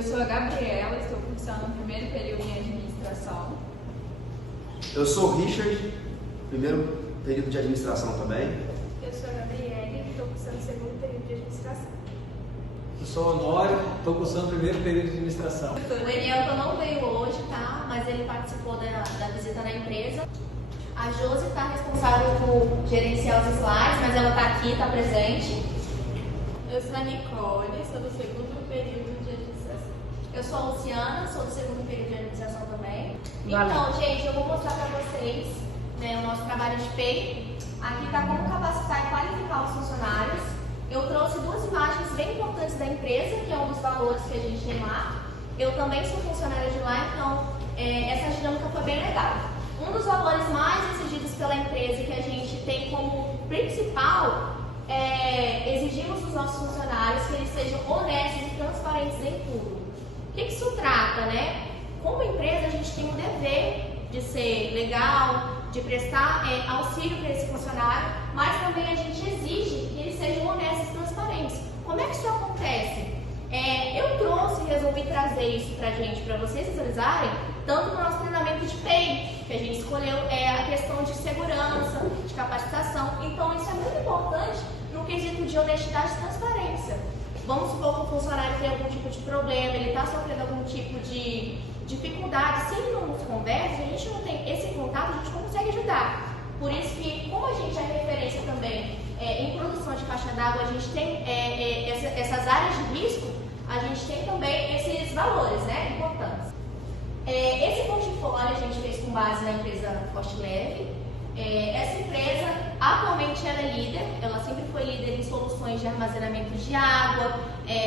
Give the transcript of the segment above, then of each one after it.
Eu sou a Gabriela, estou cursando o primeiro período em administração. Eu sou o Richard, primeiro período de administração também. Eu sou a Gabriela, estou cursando o segundo período de administração. Eu sou o Honório, estou cursando o primeiro período de administração. O Elielton não veio hoje, tá? Mas ele participou da visita na empresa. A Josi está responsável por gerenciar os slides, mas ela está aqui, está presente. Eu sou a Nicole, sou do segundo período de administração. Eu sou a Luciana, sou do segundo período de administração também. Valeu. Então, gente, eu vou mostrar para vocês, né, o nosso trabalho de PEI. Aqui está como capacitar e qualificar os funcionários. Eu trouxe duas imagens bem importantes da empresa, que é um dos valores que a gente tem lá. Eu também sou funcionária de lá, então essa dinâmica foi bem legal. Um dos valores mais exigidos pela empresa que a gente tem como principal exigimos dos nossos funcionários que eles sejam honestos e transparentes em tudo. O que isso trata, né? Como empresa, a gente tem um dever de ser legal, de prestar auxílio para esse funcionário, mas também a gente exige que eles sejam honestos e transparentes. Como é que isso acontece? Eu resolvi trazer isso pra gente, para vocês visualizarem, tanto no nosso treinamento de PEI, que a gente escolheu a questão de segurança, de capacitação. Então isso é muito importante no quesito de honestidade e transparência. Vamos supor que o funcionário tem algum tipo de problema, ele está sofrendo algum tipo de dificuldade. Se ele não nos conversa, a gente não tem esse contato, a gente consegue ajudar. Por isso que, como a gente é referência também em produção de caixa d'água, a gente tem essas áreas de risco, a gente tem também esses valores, né, importantes. Esse portfólio a gente fez com base na empresa Forte Leve. Essa empresa, atualmente, ela é líder, ela sempre foi líder em soluções de armazenamento de água,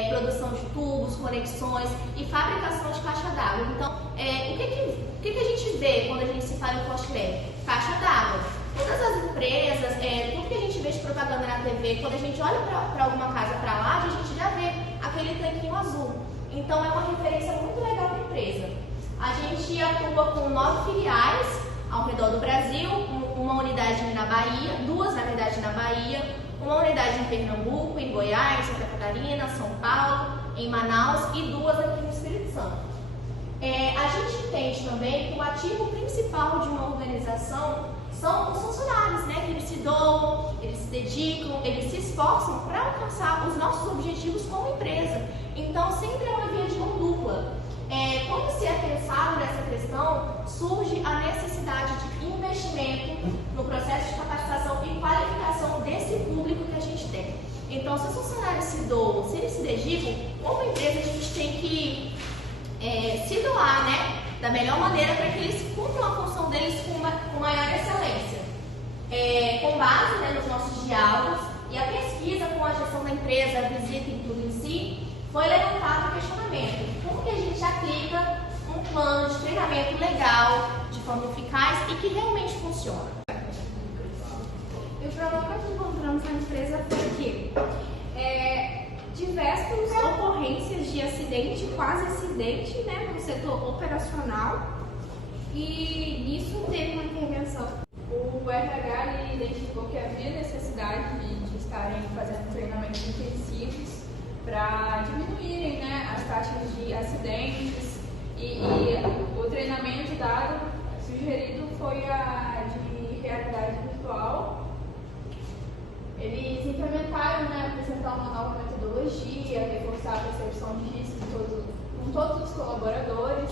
produção de tubos, conexões e fabricação de caixa d'água. Então, o que a gente vê quando a gente se fala em Forte Leve? Caixa d'água. Todas as empresas, tudo que a gente vê de propaganda na TV, quando a gente olha para alguma casa para lá, a gente já vê aquele tanquinho azul. Então, é uma referência muito legal para a empresa. A gente atua com 9 filiais ao redor do Brasil, uma unidade na Bahia, duas, na verdade, na Bahia, uma unidade em Pernambuco, em Goiás, Santa Catarina, São Paulo, em Manaus e duas aqui no Espírito Santo. A gente entende também que o ativo principal de uma organização são os funcionários, né? Que eles se doam, eles se dedicam, eles se esforçam para alcançar os nossos objetivos como empresa. Então, sempre é uma via de mão dupla. Quando se é pensado nessa questão, surge a necessidade de investimento no processo de capacitação e qualificação desse público que a gente tem. Então, se os funcionários se doam, se eles se dedicam, como empresa a gente tem que se doar, né, da melhor maneira para que eles cumpram a função deles com maior excelência. Com base, né, nos nossos diálogos e a pesquisa com a gestão da empresa, a visita e tudo em si, foi levantado o questionamento: como que a gente aplica um plano de treinamento legal, de forma eficaz e que realmente funciona? E o problema que encontramos na empresa foi que diversas ocorrências de acidente, quase acidente, né, no setor operacional, e nisso teve uma intervenção. O RH identificou que havia necessidade de estarem fazendo treinamentos intensivos para diminuírem, né, as taxas de acidentes e o treinamento dado, sugerido, foi a de realidade virtual. Eles implementaram, né, apresentar uma nova metodologia, reforçar a percepção de risco com todos os colaboradores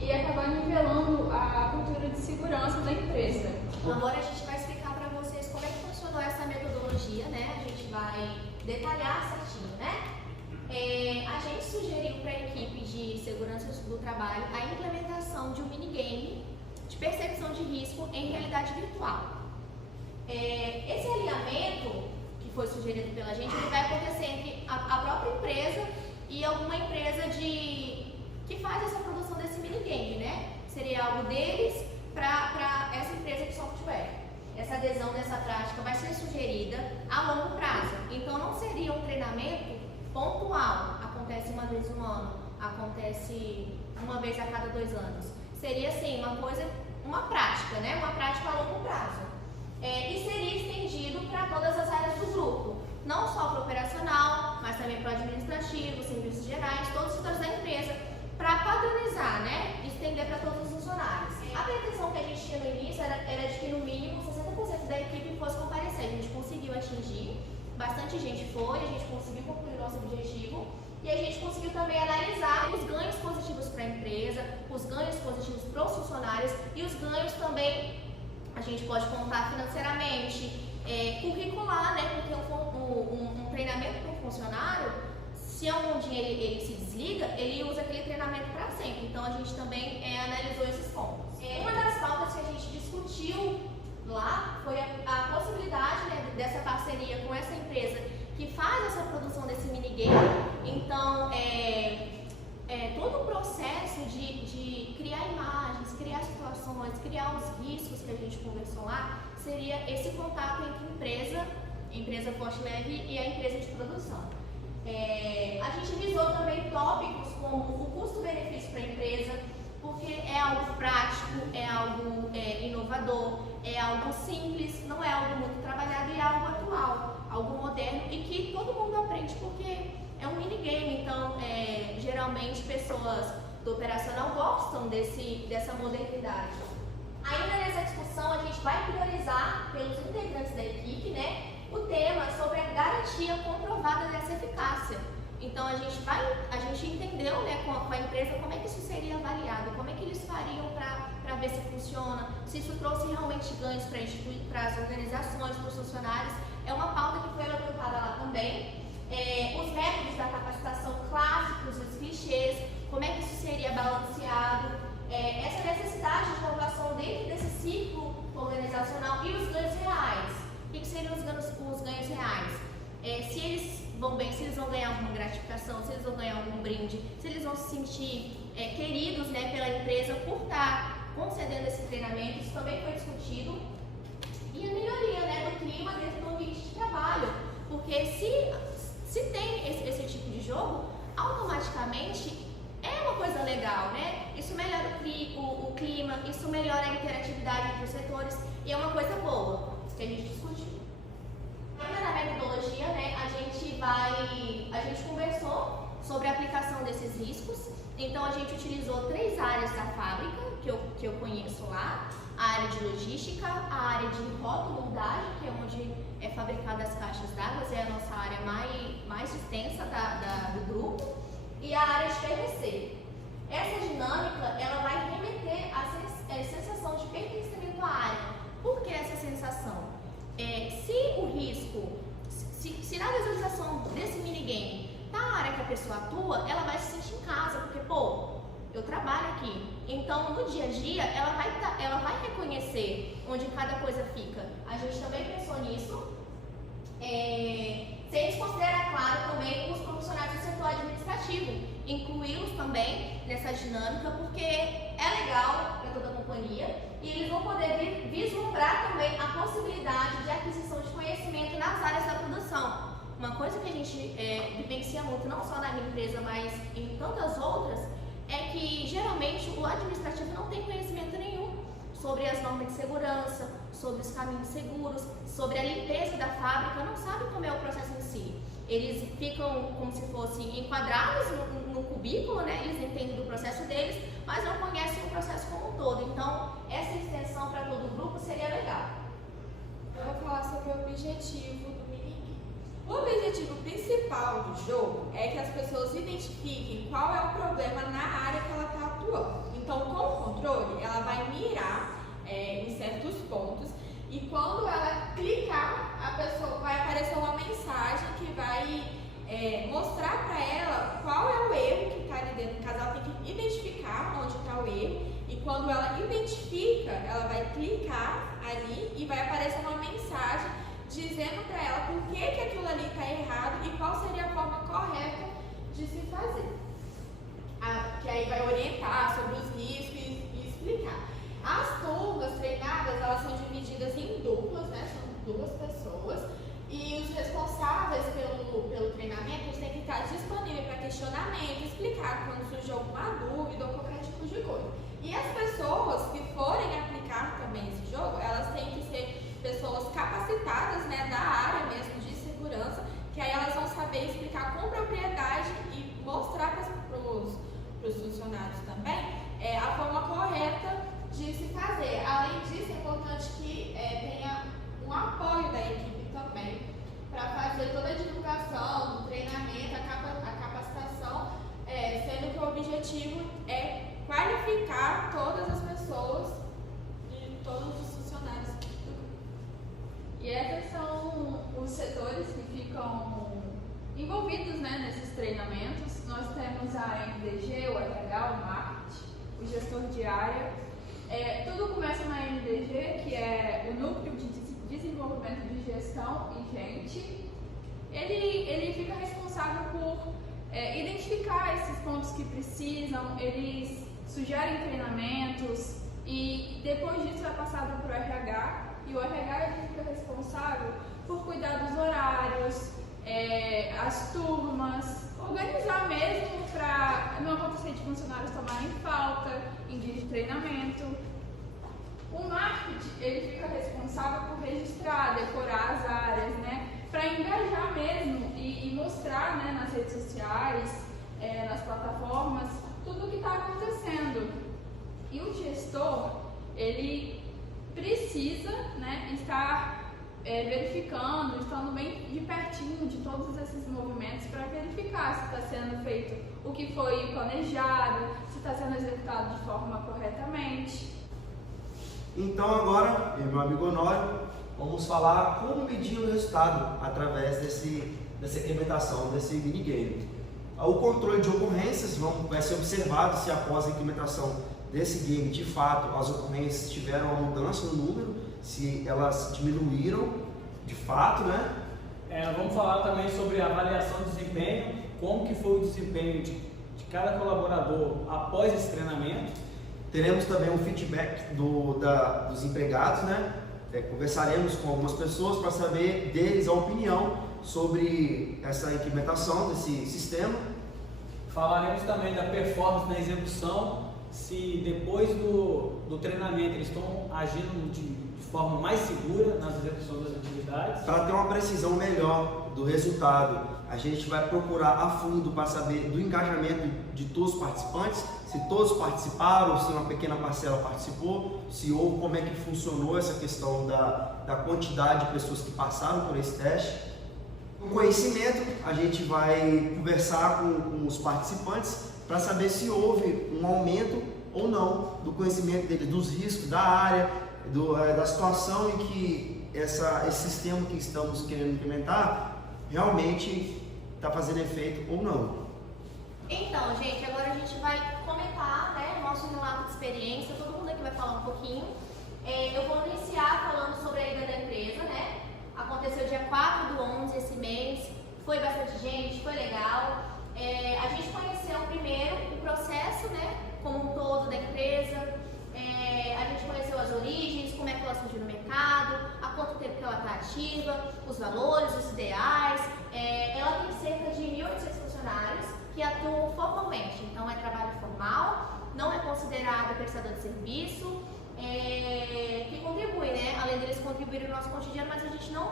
e acabar nivelando a cultura de segurança da empresa. Agora a gente vai explicar para vocês como é que funcionou essa metodologia, né? A gente vai detalhar certinho, né? A gente sugeriu para a equipe de segurança do trabalho a implementação de um minigame de percepção de risco em realidade virtual. Esse alinhamento que foi sugerido pela gente, ele vai acontecer entre a própria empresa e alguma empresa que faz essa produção desse minigame, né? Seria algo deles para essa empresa de software. Essa adesão dessa prática vai ser sugerida a longo prazo. Então, não seria um treinamento pontual, acontece uma vez no ano, acontece uma vez a cada 2 anos. Seria, assim, uma prática, né? Uma prática a longo prazo. E seria estendido para todas as áreas do grupo, não só para o operacional, mas também para o administrativo, serviços gerais, todos os setores da empresa, bastante gente foi, a gente conseguiu concluir o nosso objetivo e a gente conseguiu também analisar os ganhos positivos para a empresa, os ganhos positivos para os funcionários e os ganhos também a gente pode contar financeiramente, curricular, né? Porque um treinamento para um funcionário, se algum dia ele se desliga, ele usa aquele treinamento para sempre. Então a gente também analisou esses pontos. Uma das pautas que a gente discutiu lá foi a possibilidade, né, dessa parceria com essa empresa que faz essa produção desse minigame. Então, todo o processo de criar imagens, criar situações, criar os riscos que a gente conversou lá, seria esse contato entre empresa Forte Leve e a empresa de produção. A gente visou também tópicos como o custo-benefício para a empresa, porque é algo prático, é algo inovador, é algo simples, não é algo muito trabalhado e é algo atual, algo moderno e que todo mundo aprende porque é um minigame. Então, geralmente pessoas do operacional gostam dessa modernidade. Ainda nessa discussão, a gente vai priorizar pelos integrantes da equipe, né, o tema sobre a garantia comprovada dessa eficácia. Então a gente entendeu, né, com a empresa como é que isso seria avaliado, como é que eles fariam para ver se funciona, se isso trouxe realmente ganhos para as organizações, para os funcionários. É uma pauta que foi levantada lá também. Os métodos da capacitação clássicos, os clichês, como é que isso seria balanceado, essa necessidade de inovação dentro desse ciclo organizacional e os ganhos reais. O que seriam os ganhos reais? Se eles vão bem, se eles vão ganhar alguma gratificação, se eles vão ganhar algum brinde, se eles vão se sentir queridos, né, pela empresa por estar concedendo esse treinamento. Isso também foi discutido. E a melhoria, né, do clima dentro do ambiente de trabalho, porque se tem esse tipo de jogo, automaticamente é uma coisa legal, né? Isso melhora o clima, isso melhora a interatividade entre os setores e é uma coisa boa que a gente discutiu. Ainda na metodologia, né, a gente conversou sobre a aplicação desses riscos. Então a gente utilizou 3 áreas da fábrica que eu conheço lá: a área de logística, a área de rotomoldagem, que é onde é fabricada as caixas d'água, é a nossa área mais extensa do grupo, e a área de PVC. Essa dinâmica ela vai remeter à sensação de pertencimento à área. Por que essa sensação? Se o risco, se na visualização desse minigame tá a área que a pessoa atua, ela vai se sentir em casa, porque, eu trabalho aqui. Então, no dia a dia, ela vai reconhecer onde cada coisa fica. A gente também pensou nisso. Sem desconsiderar, claro, também os profissionais do setor administrativo. Incluí-los também nessa dinâmica, porque é legal para toda a companhia e eles vão poder vislumbrar também a possibilidade de aquisição de conhecimento nas áreas da produção. Uma coisa que a gente vivencia muito, não só na minha empresa, mas em tantas outras, é que geralmente o administrativo não tem conhecimento nenhum sobre as normas de segurança, sobre os caminhos seguros, sobre a limpeza da fábrica, não sabe como é o processo em si. Eles ficam como se fossem enquadrados no cubículo, né? Eles entendem do processo deles, mas não conhecem o processo como um todo. Então, essa extensão para todo o grupo seria legal. Eu vou falar sobre o objetivo do minigame. O objetivo principal do jogo é que as pessoas identifiquem qual é o problema na área que ela está atuando. Então, com o controle, ela vai mirar em certos pontos e quando ela clicar, a pessoa vai aparecer uma mensagem que vai mostrar para ela qual é o erro que está ali dentro. No caso, ela tem que identificar onde está o erro e quando ela identifica, ela vai clicar ali e vai aparecer uma mensagem dizendo para ela por que aquilo ali está errado e qual seria a forma correta de se fazer. Que aí vai orientar sobre os riscos e explicar. As turmas treinadas, elas são divididas em duplas, né? São 2 pessoas. E os responsáveis pelo treinamento, eles têm que estar disponíveis para questionamento, explicar quando surgiu alguma dúvida ou qualquer tipo de coisa. E as pessoas que forem aplicar também esse jogo, elas têm que ser pessoas capacitadas, né, da área mesmo de segurança, que aí elas vão saber explicar com propriedade e mostrar para os funcionários também a forma correta de se fazer. Além disso, é importante que tenha um apoio da equipe também para fazer objetivo é qualificar todas as pessoas e todos os funcionários. E esses são os setores que ficam envolvidos, né, nesses treinamentos. Nós temos a MDG, o RH, o marketing, o gestor de área. Tudo começa na MDG, que é o Núcleo de Desenvolvimento de Gestão e Gente. Ele fica responsável por identificar esses pontos que precisam, eles sugerem treinamentos e depois disso é passado para o RH. E o RH ele fica responsável por cuidar dos horários, as turmas, organizar mesmo para não acontecer de funcionários tomarem falta em dia de treinamento. O marketing ele fica responsável por registrar, decorar as áreas, né, para engajar mesmo e mostrar, né, nas redes sociais, nas plataformas, tudo o que está acontecendo. E o gestor ele precisa, né, estar verificando, estando bem de pertinho de todos esses movimentos para verificar se está sendo feito o que foi planejado, se está sendo executado de forma corretamente. Então agora, eu e meu amigo Honório, vamos falar como medir o resultado através dessa implementação desse minigame. O controle de ocorrências vai ser observado se após a implementação desse game, de fato, as ocorrências tiveram uma mudança no número, se elas diminuíram de fato, né? Vamos falar também sobre a avaliação de desempenho, como que foi o desempenho de cada colaborador após esse treinamento. Teremos também um feedback dos empregados, né? Conversaremos com algumas pessoas para saber deles a opinião sobre essa implementação desse sistema. Falaremos também da performance na execução, se depois do treinamento eles estão agindo de forma mais segura nas execuções das atividades. Para ter uma precisão melhor do resultado, a gente vai procurar a fundo para saber do engajamento de todos os participantes, se todos participaram, se uma pequena parcela participou, se houve, como é que funcionou essa questão da quantidade de pessoas que passaram por esse teste. No conhecimento, a gente vai conversar com os participantes para saber se houve um aumento ou não do conhecimento deles, dos riscos da área, da situação em que esse sistema que estamos querendo implementar realmente está fazendo efeito ou não. Então, gente, agora a gente vai comentar, né, o nosso relato de experiência, todo mundo aqui vai falar um pouquinho. Eu vou iniciar falando sobre a ida da empresa, né? Aconteceu dia 4/11 esse mês, foi bastante gente, foi legal. A gente conheceu primeiro o processo, né, como um todo da empresa. A gente conheceu as origens, como é que ela surgiu no mercado, há quanto tempo que ela está ativa, os valores, os ideais. Ela tem cerca de 1.800 funcionários que atuam formalmente, então é trabalho formal, não é considerado prestador de serviço, que contribui, né? Além deles contribuírem no nosso cotidiano, mas a gente não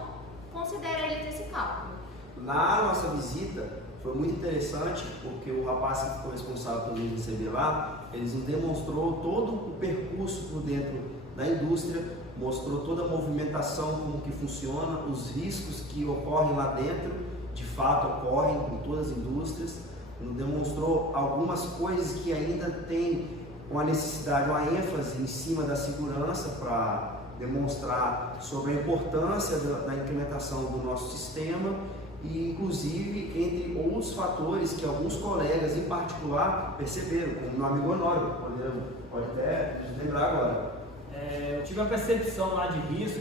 considera ele nesse cálculo. Na nossa visita foi muito interessante porque o rapaz que ficou responsável por nos receber lá, ele nos demonstrou todo o percurso por dentro da indústria, mostrou toda a movimentação, como que funciona, os riscos que ocorrem lá dentro, de fato ocorrem em todas as indústrias, nos demonstrou algumas coisas que ainda tem uma necessidade, uma ênfase em cima da segurança para demonstrar sobre a importância da implementação do nosso sistema e, inclusive, entre outros fatores que alguns colegas, em particular, perceberam, como meu amigo Honório, pode até lembrar agora. Eu tive a percepção lá de risco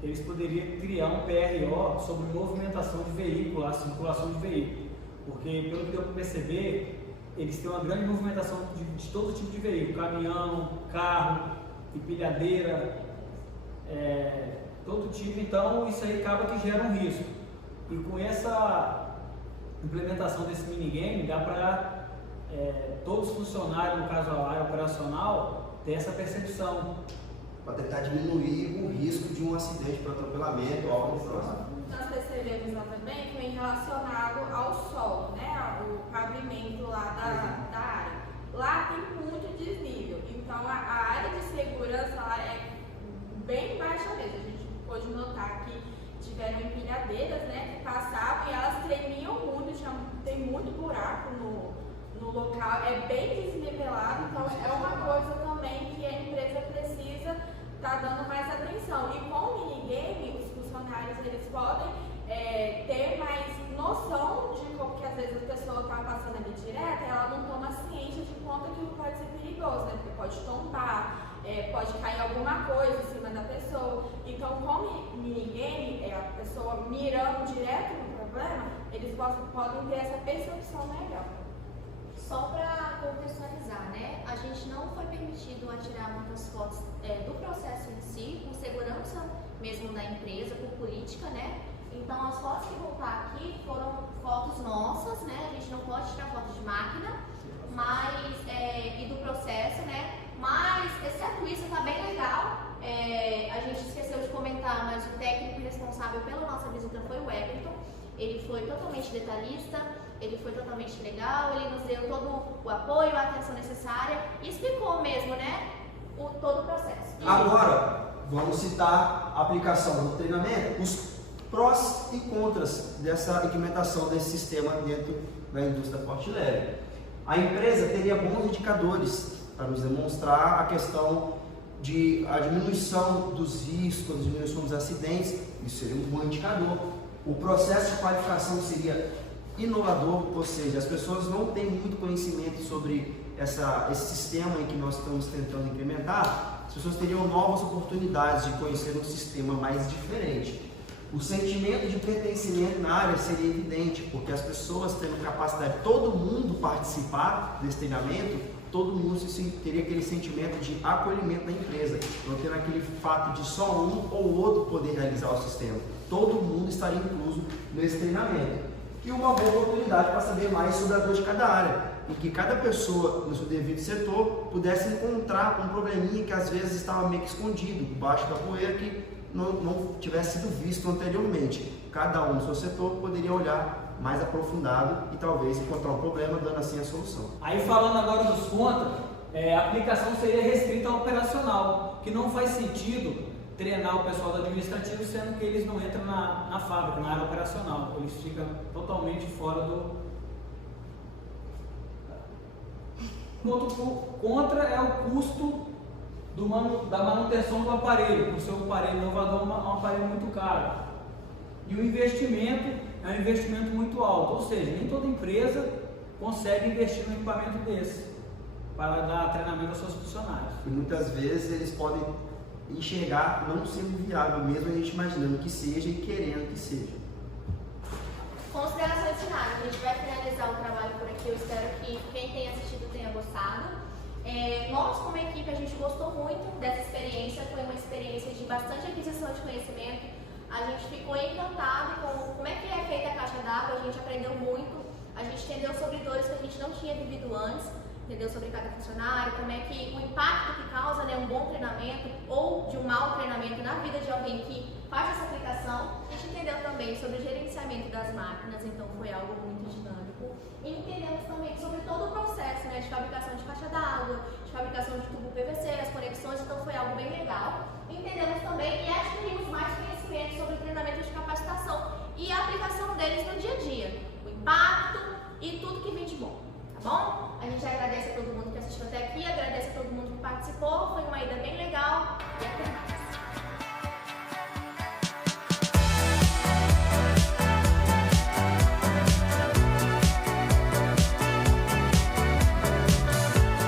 que eles poderiam criar um PRO sobre movimentação de veículo, a circulação de veículo, porque, pelo que deu para perceber, eles têm uma grande movimentação de todo tipo de veículo, caminhão, carro, empilhadeira, todo tipo, então isso aí acaba que gera um risco. E com essa implementação desse minigame, dá para todos os funcionários, no caso a área operacional, ter essa percepção. Para tentar diminuir o risco de um acidente por atropelamento ou algo próximo. Nós percebemos lá também foi relacionado ao solo, né? O pavimento lá da área. Lá tem muito desnível, então a área de segurança lá é bem baixa mesmo. A gente pôde notar que tiveram empilhadeiras, né, que passavam e elas tremiam muito, tem muito buraco no local, é bem eles podem ter mais noção de como que às vezes a pessoa está passando ali direto, ela não toma ciência de conta que pode ser perigoso, né? Porque pode tombar, pode cair alguma coisa em cima da pessoa. Então, como minigame, a pessoa mirando direto no problema, eles podem ter essa percepção melhor. Só para contextualizar, né? A gente não foi permitido atirar muitas fotos do processo em si, com segurança mesmo da empresa, por política, né? Então, as fotos que vão estar aqui foram fotos nossas, né? A gente não pode tirar fotos de máquina, mas, e do processo, né? Mas, exceto isso, tá bem legal. A gente esqueceu de comentar, mas o técnico responsável pela nossa visita foi o Everton. Ele foi totalmente detalhista, ele foi totalmente legal, ele nos deu todo o apoio, a atenção necessária e explicou mesmo, né, todo o processo. Agora, vamos citar a aplicação do treinamento, os prós e contras dessa implementação desse sistema dentro da indústria porte leve. A empresa teria bons indicadores para nos demonstrar a questão de a diminuição dos riscos, a diminuição dos acidentes, isso seria um bom indicador. O processo de qualificação seria inovador, ou seja, as pessoas não têm muito conhecimento sobre esse sistema em que nós estamos tentando implementar, as pessoas teriam novas oportunidades de conhecer um sistema mais diferente. O sentimento de pertencimento na área seria evidente, porque as pessoas tendo capacidade, todo mundo participar desse treinamento, todo mundo teria aquele sentimento de acolhimento da empresa, não tendo aquele fato de só um ou outro poder realizar o sistema. Todo mundo estaria incluso nesse treinamento. E uma boa oportunidade para saber mais sobre a dor de cada área, em que cada pessoa no seu devido setor pudesse encontrar um probleminha que às vezes estava meio que escondido, embaixo da poeira, que não tivesse sido visto anteriormente. Cada um no seu setor poderia olhar mais aprofundado e talvez encontrar um problema, dando assim a solução. Aí falando agora dos contras, a aplicação seria restrita ao operacional, que não faz sentido treinar o pessoal do administrativo, sendo que eles não entram na fábrica, na área operacional. Eles ficam totalmente fora do... Outro contra é o custo da manutenção do aparelho. Por ser um aparelho inovador, é um aparelho muito caro. E o investimento é um investimento muito alto, ou seja, nem toda empresa consegue investir num equipamento desse para dar treinamento aos seus funcionários. E muitas vezes eles podem enxergar não sendo viável, mesmo a gente imaginando que seja e querendo que seja. Considerações finais. A gente vai finalizar o trabalho por aqui. Eu espero que quem tenha assistido tenha gostado. Nós, como equipe, a gente gostou muito dessa experiência. Foi uma experiência de bastante aquisição de conhecimento. A gente ficou encantado com como é que é feita a caixa d'água. A gente aprendeu muito. A gente entendeu sobre dores que a gente não tinha vivido antes. Entendeu sobre cada funcionário, como é que o impacto que causa, né, um bom treinamento ou de um mau treinamento na vida de alguém que faz essa aplicação. A gente entendeu também sobre o gerenciamento das máquinas, então foi algo muito dinâmico. E entendemos também sobre todo o processo, né, de fabricação de caixa d'água, de fabricação de tubo PVC, as conexões, então foi algo bem legal. Entendemos também e adquirimos mais conhecimento sobre o treinamento de capacitação e a aplicação deles no dia a dia, o impacto e tudo que vem de bom, tá bom? A gente agradece a todo mundo que assistiu até aqui, agradece a todo mundo que participou, foi uma ida bem legal